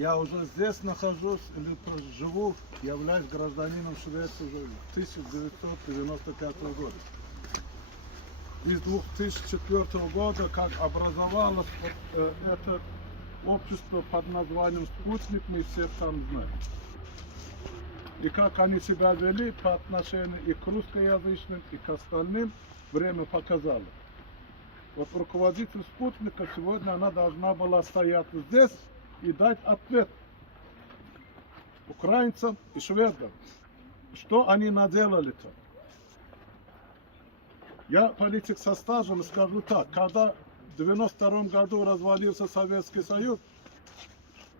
я уже здесь нахожусь или живу, являюсь гражданином Швеции уже 1995 года. И с 2004 года, как образовалось это общество под названием «Спутник», мы все там знаем. И как они себя вели по отношению и к русскоязычным, и к остальным, время показало. Вот руководитель «Спутника» сегодня она должна была стоять здесь и дать ответ украинцам и шведам, что они наделали-то. Я политик со стажем, скажу так, когда в 1992 году развалился Советский Союз,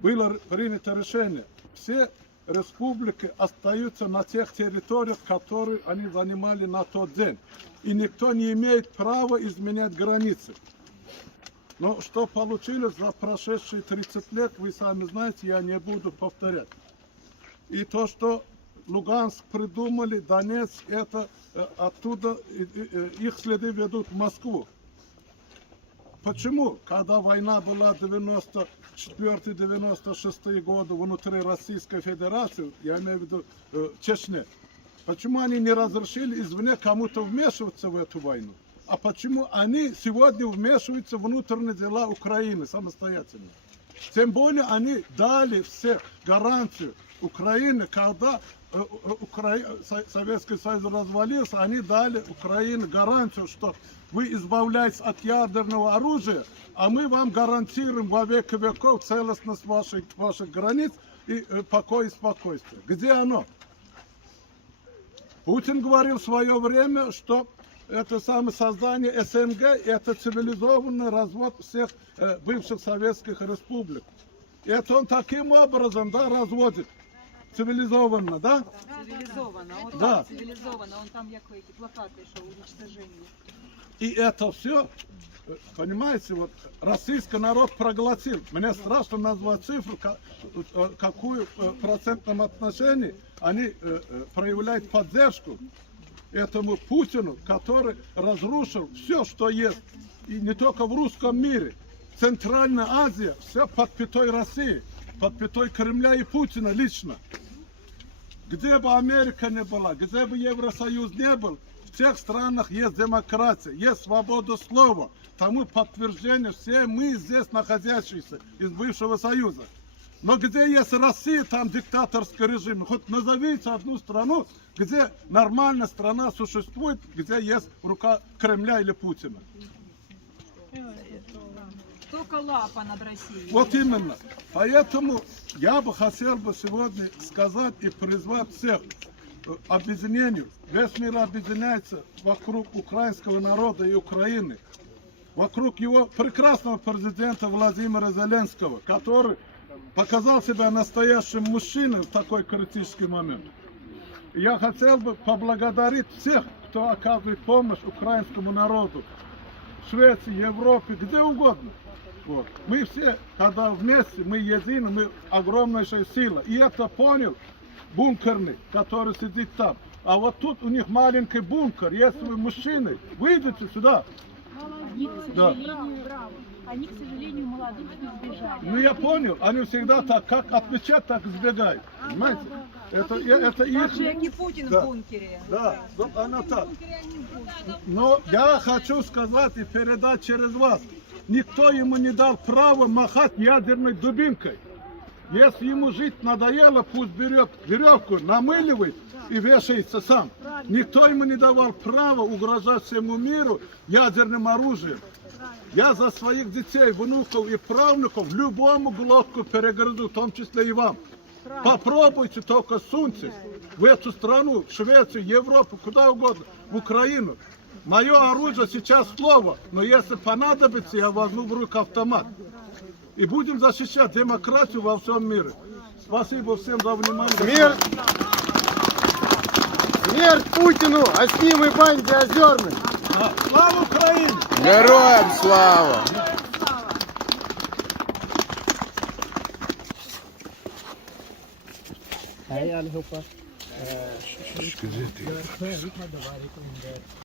было принято решение, все республики остаются на тех территориях, которые они занимали на тот день. И никто не имеет права изменять границы. Но что получилось за прошедшие 30 лет, вы сами знаете, я не буду повторять. И то, что Луганск придумали, Донецк, это оттуда их следы ведут в Москву. Почему, когда война была 94-96 годы внутри Российской Федерации, я имею в виду Чечне, почему они не разрешили извне кому-то вмешиваться в эту войну? А почему они сегодня вмешиваются в внутренние дела Украины самостоятельно? Тем более они дали все гарантию Украины, когда Советский Союз развалился, они дали Украине гарантию, что вы избавляетесь от ядерного оружия, а мы вам гарантируем во веки веков целостность ваших границ и покой и спокойствие. Где оно? Путин говорил в свое время, что это самое создание СНГ, это цивилизованный развод всех бывших советских республик. И это он таким образом, да, разводит. Цивилизованно, да? Цивилизованно, он да. там цивилизованно, он там якоїсь плакати, що уничтожение. И это все, понимаете, вот российский народ проглотил. Мне страшно назвать цифру, какую в процентном отношении они проявляют поддержку этому Путину, который разрушил все, что есть. И не только в русском мире. Центральная Азия, все под пятой России, под пятой Кремля и Путина лично. Где бы Америка не была, где бы Евросоюз не был, в тех странах есть демократия, есть свобода слова. Тому подтверждение все мы здесь находящиеся из бывшего Союза. Но где есть Россия, там диктаторский режим. Хоть назовите одну страну, где нормальная страна существует, где есть рука Кремля или Путина. Только лапа над Россией. Вот именно. Поэтому я бы хотел бы сегодня сказать и призвать всех к объединению. Весь мир объединяется вокруг украинского народа и Украины. Вокруг его прекрасного президента Владимира Зеленского, который показал себя настоящим мужчиной в такой критический момент. Я хотел бы поблагодарить всех, кто оказывает помощь украинскому народу. В Швеции, Европе, где угодно. Вот. Мы все, когда вместе, мы едины, мы огромнейшая сила. И это понял бункерный, который сидит там. А вот тут у них маленький бункер. Если вы мужчины, выйдите сюда. Они, к сожалению, они, к сожалению, молодых не сбежали. Ну я понял, они всегда так, как отвечать, так избегают. Понимаете? Это их... Так же, як і Путін в бункері. Да, вот она так. Но я хочу сказать и передать через вас. Никто ему не дал права махать ядерной дубинкой. Если ему жить надоело, пусть берет веревку, намыливает и вешается сам. Никто ему не давал права угрожать всему миру ядерным оружием. Я за своих детей, внуков и правнуков любому глотку перегрызу, в том числе и вам. Попробуйте, только суньтесь в эту страну, в Швецию, Европу, куда угодно, в Украину. Мое оружие сейчас слово, но если понадобится, я возьму в руку автомат. И будем защищать демократию во всем мире. Спасибо всем за внимание. Смерть Путину, а с ним и банде Озерной. Слава Украине! Героям слава! Hej allihopa.